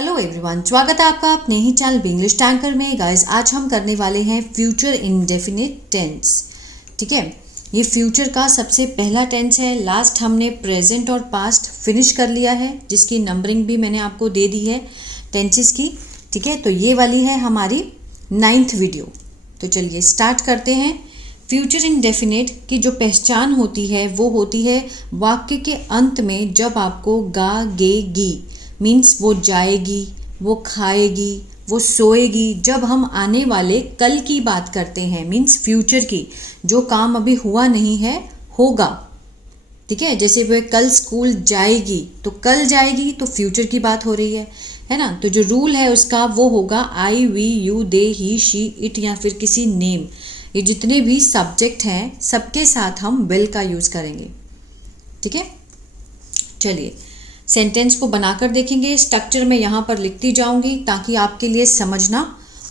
Hello everyone, स्वागत है आपका अपने ही चैनल इंग्लिश टैंकर में। गाइस, आज हम करने वाले हैं फ्यूचर इंडेफिनिट टेंस। ठीक है, ये फ्यूचर का सबसे पहला टेंस है। लास्ट हमने प्रेजेंट और पास्ट फिनिश कर लिया है, जिसकी नंबरिंग भी मैंने आपको दे दी है टेंसेस की। ठीक है, तो ये वाली है हमारी 9th वीडियो। तो चलिए स्टार्ट करते हैं। फ्यूचर इंडेफिनिट की जो पहचान होती है वो होती है वाक्य के अंत में जब आपको गा गे गी मीन्स वो जाएगी, वो खाएगी, वो सोएगी। जब हम आने वाले कल की बात करते हैं मीन्स फ्यूचर की, जो काम अभी हुआ नहीं है होगा। ठीक है, जैसे वह कल स्कूल जाएगी, तो कल जाएगी तो फ्यूचर की बात हो रही है ना। तो जो रूल है उसका वो होगा I, we, you, they, he, she, it या फिर किसी नेम। ये जितने भी सब्जेक्ट हैं सबके साथ हम विल का यूज़ करेंगे। ठीक है, चलिए सेंटेंस को बनाकर देखेंगे। स्ट्रक्चर में यहाँ पर लिखती जाऊंगी ताकि आपके लिए समझना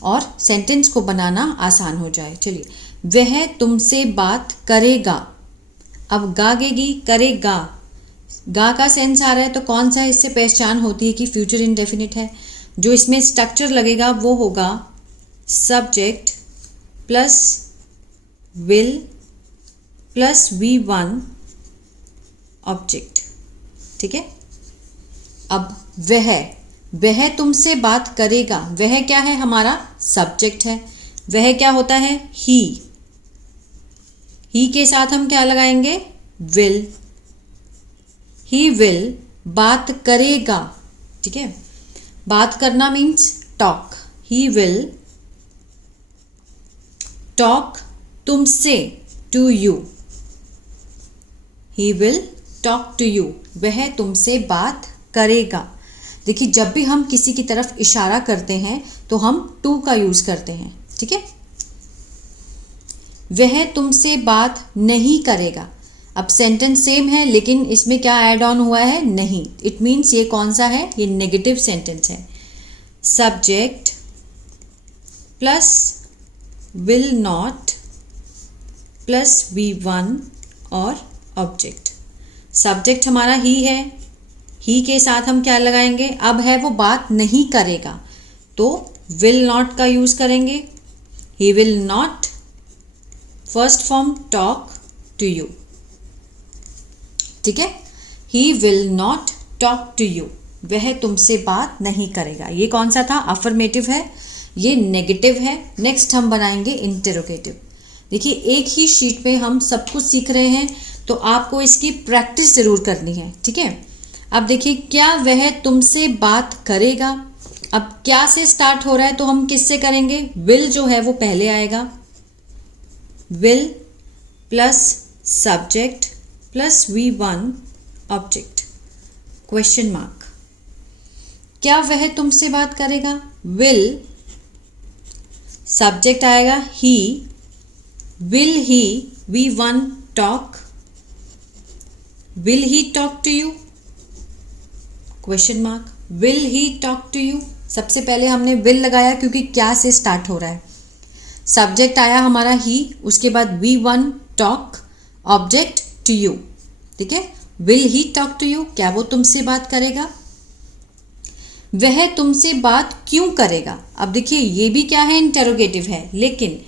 और सेंटेंस को बनाना आसान हो जाए। चलिए, वह तुमसे बात करेगा। अब गागेगी, करेगा, गा का सेंस आ रहा है तो कौन सा इससे पहचान होती है कि फ्यूचर इंडेफिनिट है। जो इसमें स्ट्रक्चर लगेगा वो होगा subject plus will plus V1 object. ठीक है, अब वह तुमसे बात करेगा। वह क्या है? हमारा सब्जेक्ट है। वह क्या होता है? ही के साथ हम क्या लगाएंगे? विल। ही विल बात करेगा। ठीक है, बात करना means talk. He will talk तुमसे, to you. He will talk to you. वह तुमसे बात करेगा। देखिए, जब भी हम किसी की तरफ इशारा करते हैं तो हम टू का यूज करते हैं। ठीक है, वह तुमसे बात नहीं करेगा। अब सेंटेंस सेम है लेकिन इसमें क्या ऐड ऑन हुआ है? नहीं। इट मीन्स ये कौन सा है? ये नेगेटिव सेंटेंस है। Subject plus will not plus V1 और ऑब्जेक्ट। सब्जेक्ट हमारा ही है, ही के साथ हम क्या लगाएंगे? अब है वो बात नहीं करेगा तो विल नॉट का यूज करेंगे। He will not, first form talk to you. ठीक है, he will not talk to you. वह तुमसे बात नहीं करेगा। ये कौन सा था? अफर्मेटिव है, ये नेगेटिव है। नेक्स्ट हम बनाएंगे इंटेरोगेटिव। देखिए, एक ही शीट पे हम सब कुछ सीख रहे हैं तो आपको इसकी प्रैक्टिस जरूर करनी है। ठीक है, अब देखिए, क्या वह तुमसे बात करेगा। अब क्या से स्टार्ट हो रहा है तो हम किससे करेंगे? विल जो है वो पहले आएगा। Will plus subject plus V1 object, question mark. क्या वह तुमसे बात करेगा? विल, सब्जेक्ट आएगा he, will he V1 talk, will he talk to you, question mark. Will he talk to you, सबसे पहले हमने विल लगाया क्योंकि क्या से स्टार्ट हो रहा है। सब्जेक्ट आया हमारा ही, उसके बाद V1 talk, object to you. ठीक है, will he talk to you, क्या वो तुमसे बात करेगा। वह तुमसे बात क्यों करेगा। अब देखिए, ये भी क्या है? इंटेरोगेटिव है, लेकिन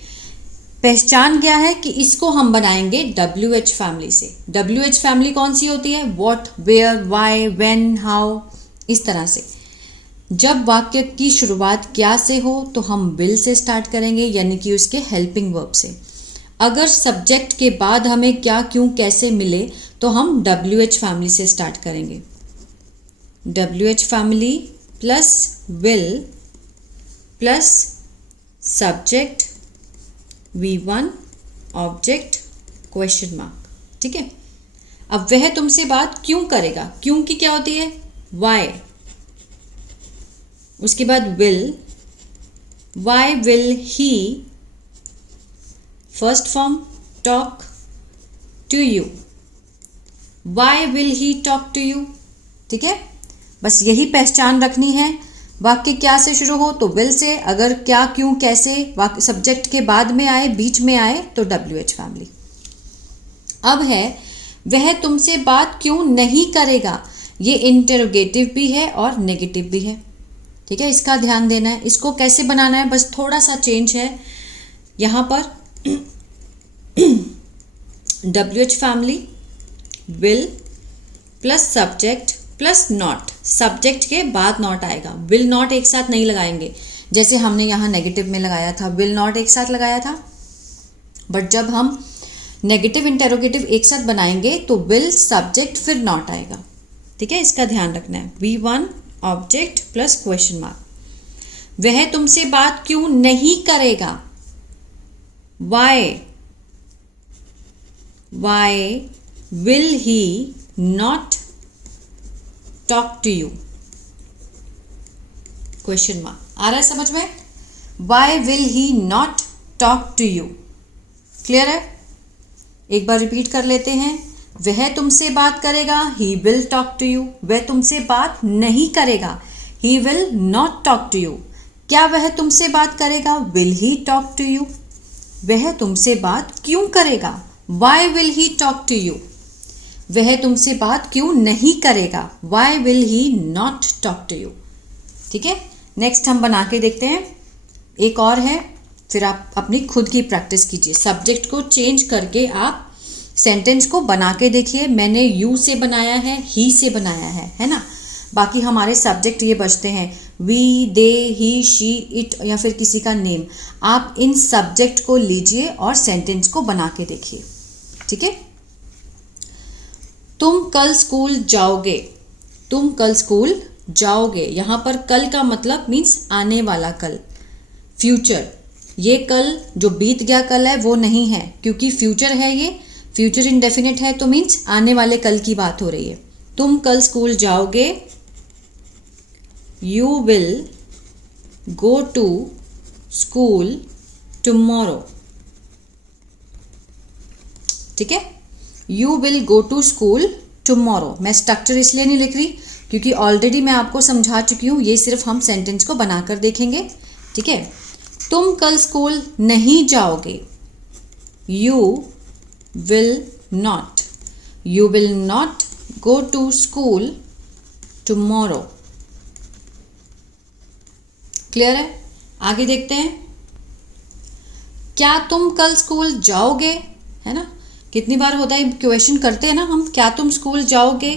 पहचान क्या है कि इसको हम बनाएंगे WH फैमिली से। WH फैमिली कौन सी होती है? What, where, why, when, how, इस तरह से। जब वाक्य की शुरुआत क्या से हो तो हम विल से स्टार्ट करेंगे, यानी कि उसके हेल्पिंग वर्ब से। अगर सब्जेक्ट के बाद हमें क्या, क्यों, कैसे मिले तो हम WH फैमिली से स्टार्ट करेंगे। WH family plus will plus subject V1 object, question mark. ठीक है, अब वह तुमसे बात क्यों करेगा। क्यों की क्या होती है? वाई। उसके बाद will, why will he, first form talk to you, why will he talk to you. ठीक है, बस यही पहचान रखनी है। वाक्य क्या से शुरू हो तो विल से, अगर क्या, क्यों, कैसे वाक्य सब्जेक्ट के बाद में आए, बीच में आए तो WH फैमिली। अब है वह तुमसे बात क्यों नहीं करेगा। ये इंटेरोगेटिव भी है और नेगेटिव भी है। ठीक है, इसका ध्यान देना है। इसको कैसे बनाना है, बस थोड़ा सा चेंज है यहाँ पर। WH family, will plus subject plus not, subject के बाद नॉट आएगा, विल नॉट एक साथ नहीं लगाएंगे जैसे हमने यहाँ नेगेटिव में लगाया था, विल नॉट एक साथ लगाया था। बट जब हम नेगेटिव इंटेरोगेटिव एक साथ बनाएंगे तो विल सब्जेक्ट फिर नॉट आएगा। ठीक है, इसका ध्यान रखना है। V1 object plus question mark. वह तुमसे बात क्यों नहीं करेगा, why will he not talk to you, question mark. आ रहा है समझ में? why will he not talk to you, clear है? एक बार रिपीट कर लेते हैं। वह तुमसे बात करेगा, he will talk to you। वह तुमसे बात नहीं करेगा, he will not talk to you। क्या वह तुमसे बात करेगा, will he talk to you। वह तुमसे बात क्यों करेगा, why will he talk to you। वह तुमसे बात क्यों नहीं करेगा, why will he not talk to you। ठीक है, नेक्स्ट हम बना के देखते हैं। एक और है, फिर आप अपनी खुद की प्रैक्टिस कीजिए। सब्जेक्ट को चेंज करके आप सेंटेंस को बना के देखिए। मैंने यू से बनाया है, ही से बनाया है ना। बाकी हमारे सब्जेक्ट ये बचते हैं, we, they, he, she, it या फिर किसी का नेम। आप इन सब्जेक्ट को लीजिए और सेंटेंस को बना के देखिए। ठीक है, तुम कल स्कूल जाओगे, तुम कल स्कूल जाओगे। यहाँ पर कल का मतलब मीन्स आने वाला कल, फ्यूचर। ये कल जो बीत गया कल है वो नहीं है, क्योंकि फ्यूचर है, ये फ्यूचर इंडेफिनिट है, तो मीन्स आने वाले कल की बात हो रही है। तुम कल स्कूल जाओगे, you will go to school tomorrow. ठीक है, you will go to school tomorrow. मैं स्ट्रक्चर इसलिए नहीं लिख रही क्योंकि ऑलरेडी मैं आपको समझा चुकी हूँ, ये सिर्फ हम सेंटेंस को बनाकर देखेंगे। ठीक है, तुम कल स्कूल नहीं जाओगे, you will not, you will not go to school tomorrow. Clear है? आगे देखते हैं। क्या तुम कल स्कूल जाओगे, है ना। कितनी बार होता है, क्वेश्चन करते हैं ना हम, क्या तुम स्कूल जाओगे,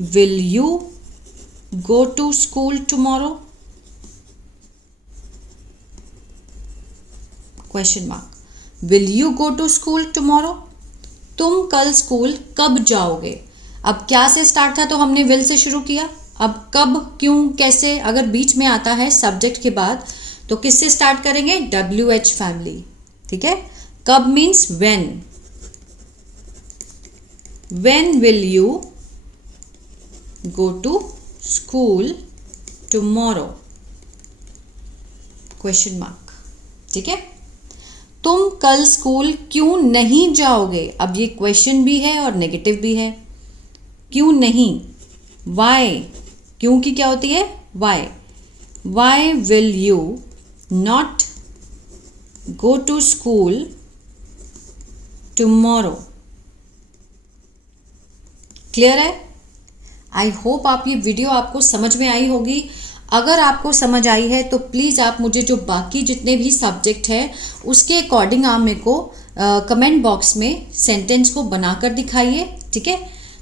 will you go to school tomorrow, question mark. Will you go to school tomorrow. तुम कल स्कूल कब जाओगे। अब क्या से स्टार्ट था तो हमने विल से शुरू किया। अब कब, क्यों, कैसे अगर बीच में आता है सब्जेक्ट के बाद तो किससे स्टार्ट करेंगे, WH फैमिली। ठीक है, कब means when. When will you go to school tomorrow, question mark. ठीक है, तुम कल स्कूल क्यों नहीं जाओगे। अब ये क्वेश्चन भी है और नेगेटिव भी है। क्यों नहीं, वाई, क्यों की क्या होती है, why. Why will you not go to school tomorrow. Clear है? आई होप आप ये वीडियो आपको समझ में आई होगी। अगर आपको समझ आई है तो प्लीज़ आप मुझे जो बाकी जितने भी सब्जेक्ट है उसके अकॉर्डिंग आप मेरे को कमेंट बॉक्स में सेंटेंस को बनाकर दिखाइए। ठीक है,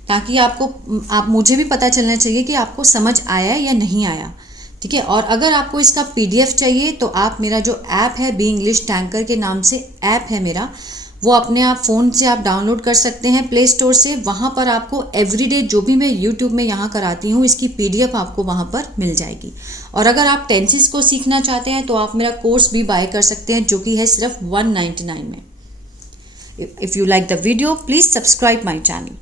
ताकि आप मुझे भी पता चलना चाहिए कि आपको समझ आया या नहीं आया। ठीक है, और अगर आपको इसका PDF चाहिए तो आप मेरा जो ऐप है, बी इंग्लिश टैंकर के नाम से ऐप है मेरा, वो अपने आप फ़ोन से आप डाउनलोड कर सकते हैं प्ले स्टोर से। वहाँ पर आपको एवरीडे जो भी मैं यूट्यूब में यहाँ कराती हूँ इसकी PDF आपको वहाँ पर मिल जाएगी। और अगर आप टेंसेस को सीखना चाहते हैं तो आप मेरा कोर्स भी बाय कर सकते हैं, जो कि है सिर्फ 199 में। If you like the video please subscribe my channel.